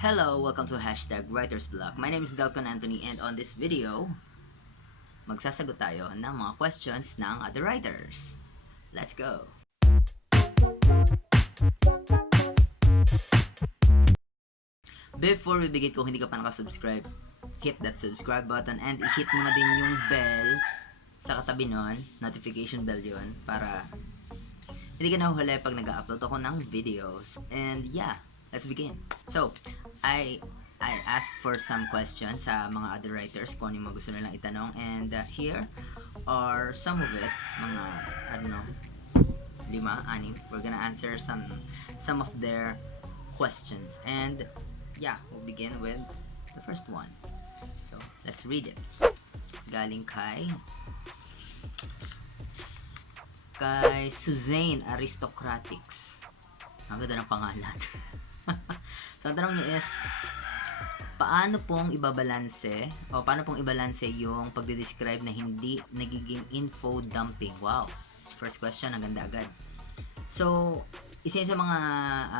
Hello, welcome to #writersblock. My name is Delcon Anthony and on this video, magsasagot tayo ng mga questions ng other writers. Let's go! Before we begin, kung hindi ka pa nakasubscribe, hit that subscribe button and i-hit mo na din yung bell sa katabi nun, notification bell yun, para hindi ka nahuhuli pag nag-upload ako ng videos. And yeah, let's begin. So, I asked for some questions sa mga other writers kung ano yung mga gusto nilang itanong, and here are some of it, mga, I don't know, 5, 6. We're gonna answer some of their questions, and yeah, we'll begin with the first one. So, let's read it. Galing kay Suzanne Aristocratics. Ang ganda ng pangalan. So, ang tanong niya is, paano pong ibabalanse yung pagde-describe na hindi nagiging info dumping? Wow, first question, ang ganda agad. So, isa sa mga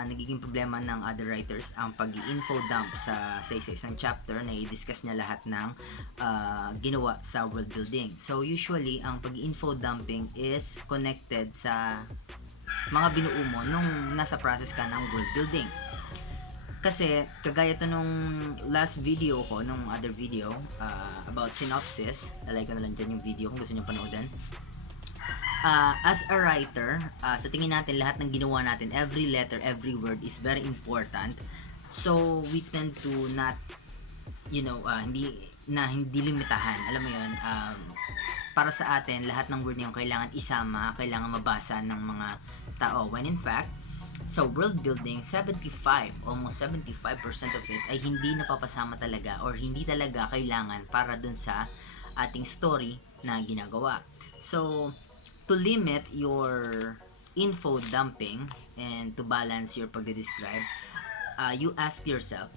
nagiging problema ng other writers ang pag-info dump sa isang chapter na i-discuss niya lahat ng ginawa sa world building. So, usually, ang pag-info dumping is connected sa mga binuo mo nung nasa process ka ng world building. Kasi, kagaya to nung last video ko, nung other video about synopsis, lalagay ko na lang dyan yung video kung gusto nyo panoodin. As a writer, sa tingin natin, lahat ng ginawa natin, every letter, every word is very important. So, we tend to not, hindi limitahan. Alam mo yun, para sa atin, lahat ng word na yun kailangan isama, kailangan mabasa ng mga tao. When in fact, sa world building, almost 75% of it ay hindi napapasama talaga or hindi talaga kailangan para dun sa ating story na ginagawa. So, to limit your info dumping and to balance your pagde-describe, you ask yourself,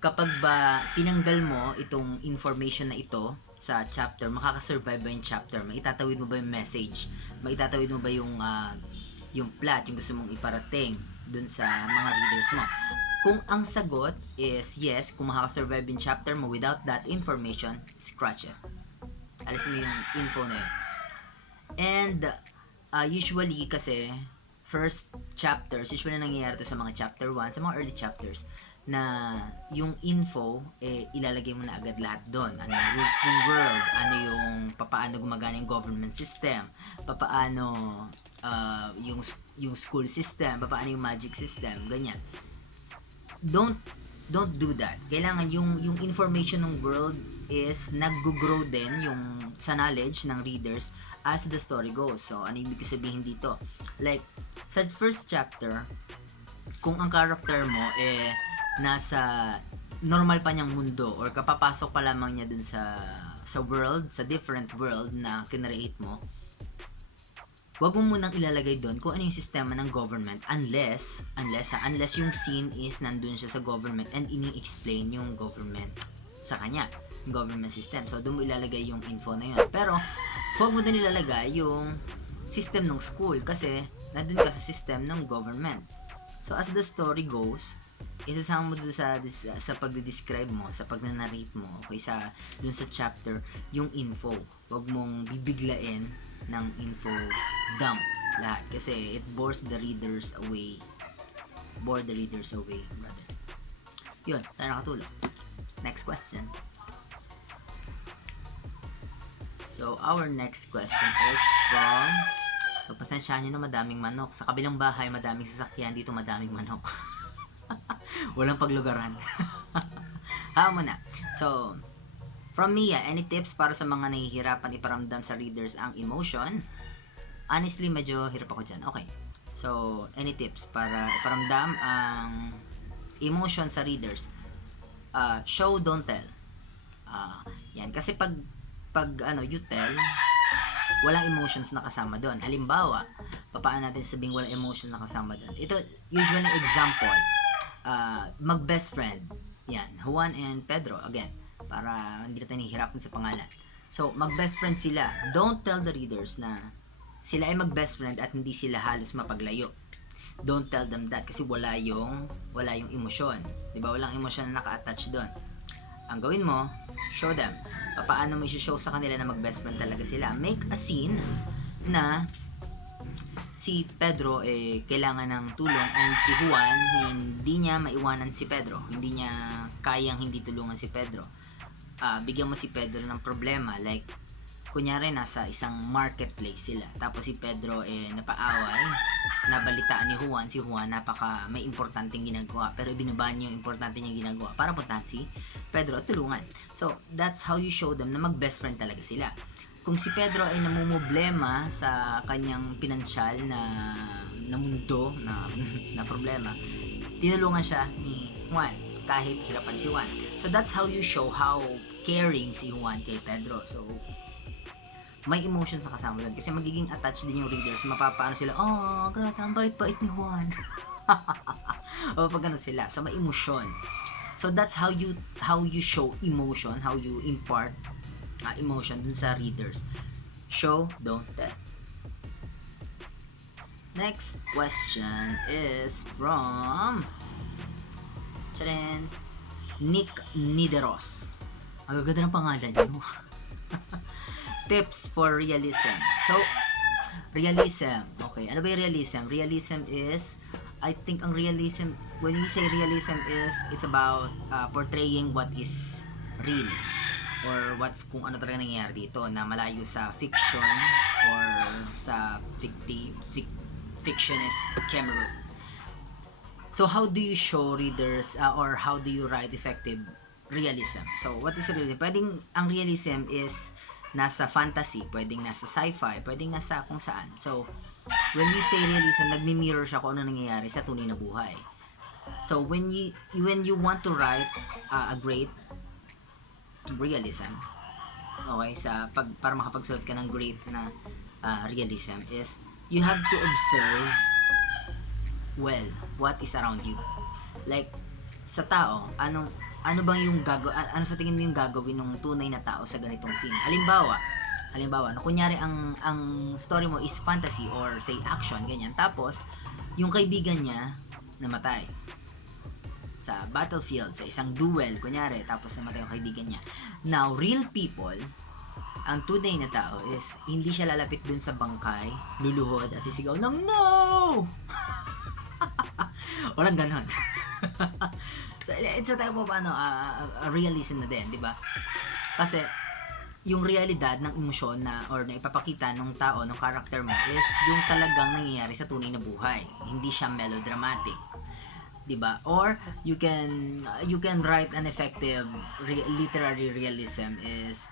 kapag ba tinanggal mo itong information na ito sa chapter, makakasurvive ba yung chapter? Maitatawid mo ba yung message? Maitatawid mo ba yung plot, yung gusto mong iparating dun sa mga readers mo? Kung ang sagot is yes, kung makakasurvive yung chapter mo without that information, scratch it. Alis mo yung info na yun. And usually kasi first chapters, usually nangyayari to sa mga chapter 1, sa mga early chapters, na yung info ilalagay mo na agad lahat doon. Ano yung rules ng world, ano yung papaano gumagana yung government system, papaano yung school system, papaano yung magic system, ganyan. Don't do that. Kailangan yung information ng world is nag-grow din yung sa knowledge ng readers as the story goes. So, ano ibig sabihin dito? Like, sa first chapter, kung ang character mo nasa normal pa niyang mundo or kapapasok pa lamang niya dun sa world, sa different world na kinreate mo, wag mo munang ilalagay doon kung ano yung sistema ng government unless yung scene is nandun siya sa government and ini-explain yung government sa kanya, yung government system. So, doon mo ilalagay yung info na yun. Pero, wag mo doon ilalagay yung system ng school kasi nandun ka sa system ng government. So, as the story goes, isasama mo doon sa pagde-describe mo, sa pag-narrate mo, okay, doon sa chapter, yung info. Huwag mong bibiglain ng info dump lahat kasi it bores the readers away. Brother. Yun, sana nakatulong. Next question. So, our next question is from, pagpasensyahan nyo na madaming manok. Sa kabilang bahay, madaming sasakyan. Dito madaming manok. Walang paglugaran. Hama na. So, from Mia, any tips para sa mga nahihirapan iparamdam sa readers ang emotion? Honestly, medyo hirap ako dyan. Okay. So, any tips para iparamdam ang emotion sa readers? Show, don't tell. Yan. Kasi pag you tell, walang emotions na kasama doon. Halimbawa, papaano natin sabihin walang emotions na kasama doon? Ito, usually example, mag-best friend. Yan, Juan and Pedro, again, para hindi natin nahihirapan sa pangalan. So, mag-best friend sila. Don't tell the readers na sila ay mag-best friend at hindi sila halos mapaglayo. Don't tell them that kasi wala yung emosyon. 'Di ba? Walang emosyon na naka-attach doon. Ang gawin mo, show them. Paano mo i-show sa kanila na mag-best friend talaga sila? Make a scene na si Pedro kailangan ng tulong and si Juan hindi niya maiwanan si Pedro. Hindi niya kayang hindi tulungan si Pedro. Bigyan mo si Pedro ng problema, like kunyari nasa isang marketplace sila, tapos si Pedro napaaway, nabalitaan ni Juan, si Juan may importanteng ginagawa pero binabaan niya yung importante niya ginagawa para puntahan si Pedro at tulungan. So that's how you show them na mag best friend talaga sila. Kung si Pedro ay namumblema sa kanyang pinansyal na mundo na problema, tinulungan siya ni Juan kahit hirapan si Juan. So that's how you show how caring si Juan kay Pedro. So may emotions na kasama doon kasi magiging attached din yung readers, mapapaano sila, grabe, ang bait-bait ni Juan. O pag ano sila, so may emotion. So that's how you show emotion, how you impart emotion dun sa readers. Show, don't tell. Next question is from Nick Nideros. Ang gaganda ng pangalan niyo. Tips for realism. So, realism. Okay, ano ba yung realism? Realism is, I think ang realism, when we say realism is, it's about portraying what is real. Or kung ano talaga nangyayari dito, na malayo sa fiction or sa fictionist camera. So, how do you show readers, or how do you write effective realism? So, what is realism? Pwedeng, ang realism is nasa fantasy, pwedeng nasa sci-fi, pwedeng nasa kung saan. So, when we say realism, nagmi-mirror siya kung ano nangyayari sa tunay na buhay. So, when you want to write a great realism, okay, para makapagsulat ka ng great na realism is, you have to observe well what is around you. Like, sa tao, ano bang yung ano sa tingin mo yung gagawin ng tunay na tao sa ganitong scene? Halimbawa, kunyari ang story mo is fantasy or say action, ganyan. Tapos, yung kaibigan niya namatay sa battlefield, sa isang duel, kunyari, tapos namatay yung kaibigan niya. Now, real people, ang tunay na tao is, hindi siya lalapit dun sa bangkay, luluhod, at sisigaw ng no! Walang ganon. So, it's a type of realism na din, di ba? Kasi yung realidad ng emosyon or na ipapakita ng tao, ng character mo is yung talagang nangyayari sa tunay na buhay. Hindi siya melodramatic, di ba? Or you can write an effective literary realism is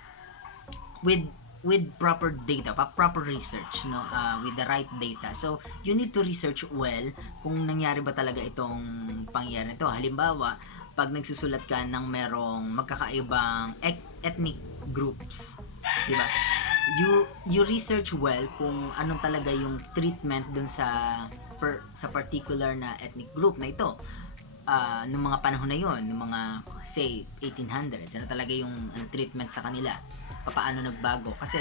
with proper data, proper research, no, with the right data. So you need to research well kung nangyari ba talaga itong pangyayari nito. Halimbawa, pag nagsusulat ka ng merong magkakaibang ethnic groups, di ba? You research well kung anong talaga yung treatment dun sa particular na ethnic group na ito. Nung mga panahon na yon, nung mga say 1800s, ano talaga yung treatment sa kanila, paano nagbago, kasi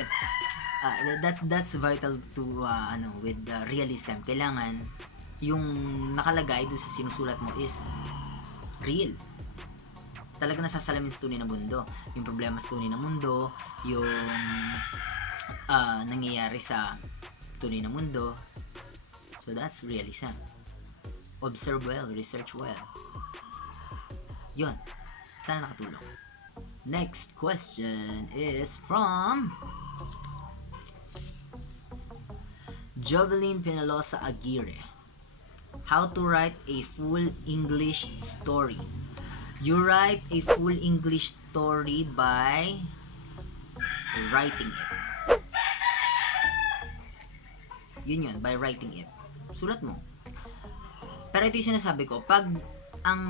that's vital to with realism. Kailangan yung nakalagay doon sa sinusulat mo is real, talaga nasasalamin sa tunay na mundo, yung problema sa tunay na mundo, yung nangyayari sa tunay na mundo. So that's realism. Observe well, research well. Yun. Sana nakatulong. Next question is from Jovelyn Penalosa Aguirre. How to write a full English story. You write a full English story by writing it. Yun, by writing it. Sulat mo. Pero ito yung sinasabi ko, pag ang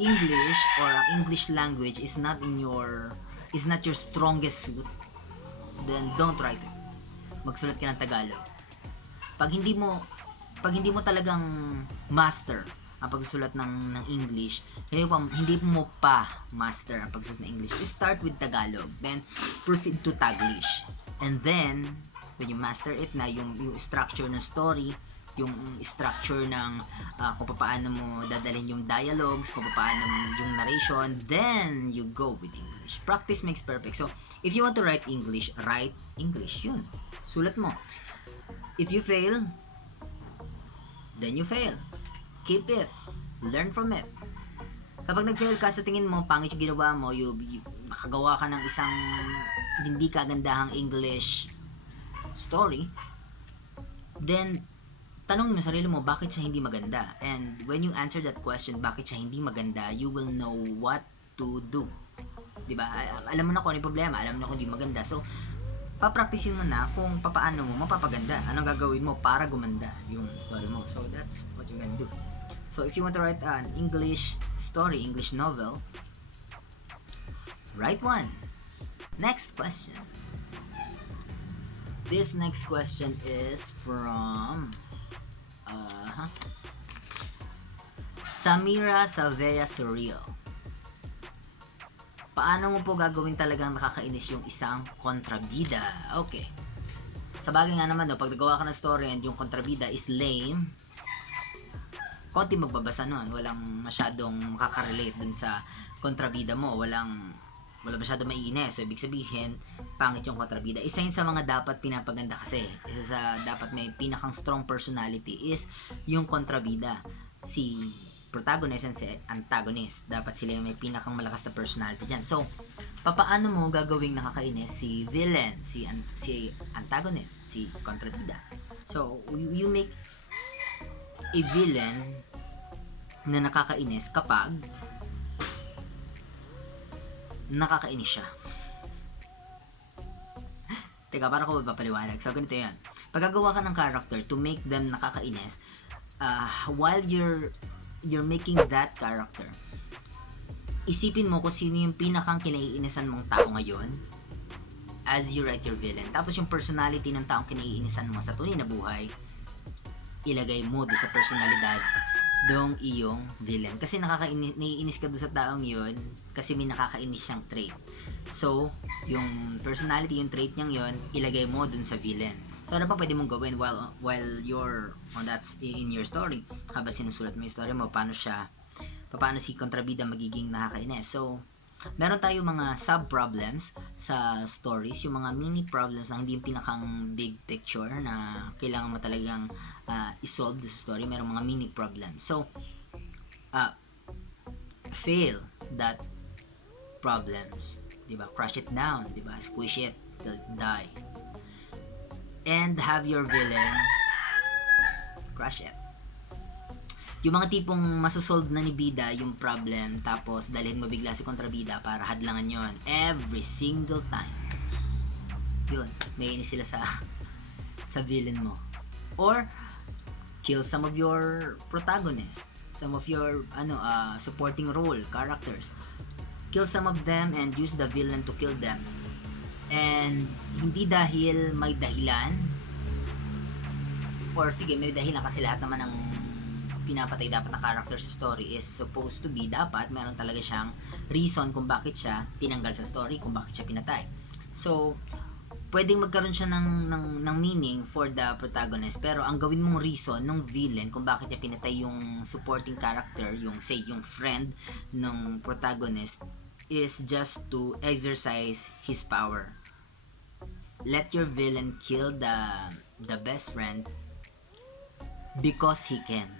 English or ang English language is not your strongest suit, then don't write it. Magsulat ka ng Tagalog. Pag hindi mo talagang master ang pagsusulat ng English, hindi mo pa master ang pagsusulat ng English, start with Tagalog, then proceed to Taglish. And then when you master it na, yung structure ng story, yung structure ng kung paano mo dadalhin yung dialogues, kung paano yung narration, then you go with English. Practice makes perfect. So, if you want to write English, yun. Sulat mo. If you fail, then you fail. Keep it. Learn from it. Kapag nag-fail ka, sa tingin mo, pangit yung ginawa mo, nakagawa ka ng isang hindi kagandahang English story, then, tanong mo sarili mo, bakit siya hindi maganda? And when you answer that question, bakit siya hindi maganda, you will know what to do. Diba? Alam mo na kung ano yung problema, alam mo na kung hindi maganda. So, papraktisin mo na kung paano mo mapapaganda. Anong gagawin mo para gumanda yung story mo. So, that's what you're gonna do. So, if you want to write an English story, English novel, write one. Next question. This next question is from Samira Savea Surreal. Paano mo po gagawin talagang nakakainis yung isang kontrabida? Okay. Sa bagay nga naman, pag nagawa ka ng story and yung kontrabida is lame, konti magbabasa nun. Walang masyadong makakarelate dun sa kontrabida mo. Wala masyadong maiinis. So, ibig sabihin, pangit yung kontrabida. Isa yun sa mga dapat pinapaganda kasi. Isa sa dapat may pinakang strong personality is yung kontrabida. Si protagonist and si antagonist. Dapat sila yung may pinakang malakas na personality dyan. So, papaano mo gagawing nakakainis si villain, si antagonist, si kontrabida? So, you make a villain na nakakainis kapag nakakainis siya. Teka, para ko magpapaliwanag. So, ganito yan. Pagkagawa ka ng character to make them nakakainis, while you're making that character, isipin mo kung sino yung pinakang kinaiinisan mong tao ngayon as you write your villain. Tapos yung personality ng taong kinaiinisan mo sa tunay na buhay, ilagay mo doon sa personalidad dong iyong villain. Kasi naiinis ka doon sa taong yun kasi may nakakainis siyang trait. So, yung personality, yung trait niyang yun, ilagay mo doon sa villain. So, ano pa pwede mong gawin while you're that's in your story? Habang sinusulat mo yung story mo, paano si kontrabida magiging nakakainis? So, meron tayo mga sub-problems sa stories, yung mga mini problems na hindi yung pinakang big picture na kailangan mo talagang isolve sa story. Merong mga mini problems. So, fail that problems. Diba? Crush it down. Diba? Squish it till it die. And have your villain crush it. Yung mga tipong masosolve na ni bida yung problem, tapos dalhin mo bigla si kontrabida para hadlangan yon every single time. Yun, may inis sila sa villain mo. Or kill some of your protagonist, some of your supporting role characters. Kill some of them and use the villain to kill them. And hindi dahil may dahilan, or sige, may dahilan kasi lahat naman ng pinapatay dapat na character sa story is supposed to be, dapat meron talaga siyang reason kung bakit siya tinanggal sa story, kung bakit siya pinatay. So, pwedeng magkaroon siya ng meaning for the protagonist, pero ang gawin mong reason ng villain kung bakit niya pinatay yung supporting character, yung friend ng protagonist, is just to exercise his power. Let your villain kill the best friend because he can.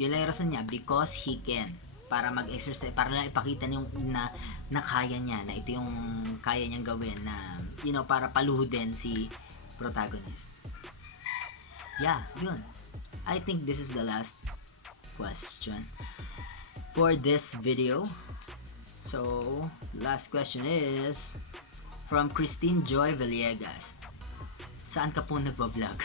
Yun lang yung rason niya, because he can. Para mag-exercise, para lang ipakita niyo na kaya niya, na ito yung kaya niyang gawin, na para paluhodin si protagonist. Yeah, yun. I think this is the last question for this video. So, last question is from Christine Joy Villegas. Saan ka po nagbablog?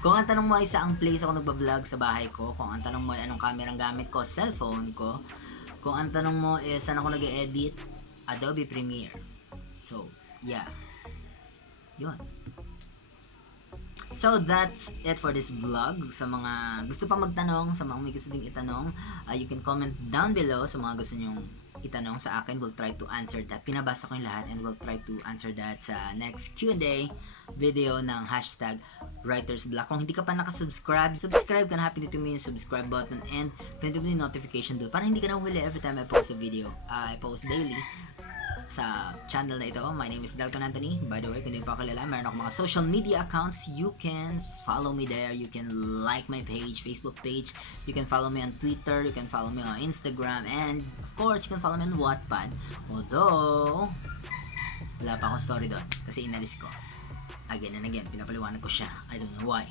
Kung ang tanong mo ay saang place ako nagbablog, sa bahay ko. Kung ang tanong mo ay anong camera ang gamit ko, cellphone ko. Kung ang tanong mo is saan ako nag-edit, Adobe Premiere. So, yeah. Yun. So, that's it for this vlog. Sa mga gusto pa magtanong, sa mga may gusto ding itanong, you can comment down below sa mga gusto nyong itanong sa akin. We'll try to answer that. Pinabasa ko yung lahat and we'll try to answer that sa next Q&A video ng hashtag Writer's Block. Kung hindi ka pa nakasubscribe, subscribe ka na, pindutin mo yung subscribe button and pindutin mo yung notification bell para hindi ka nahuli every time I post a video. I post daily sa channel na ito. My name is Delcon Anthony. By the way, kung hindi pa kilala, meron ako mga social media accounts. You can follow me there. You can like my page, Facebook page. You can follow me on Twitter. You can follow me on Instagram. And, of course, you can follow me on Wattpad. Although, wala pa akong story doon kasi inalis ko. Again and again, pinapaliwanag ko siya. I don't know why.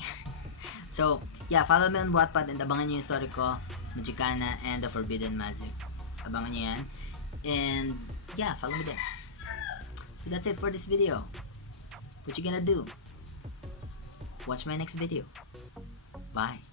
So, yeah, follow me on Wattpad and abangan nyo yung story ko, Magicana and the Forbidden Magic. Abangan nyo yan. And, yeah, follow me there. So that's it for this video. What you gonna do? Watch my next video. Bye.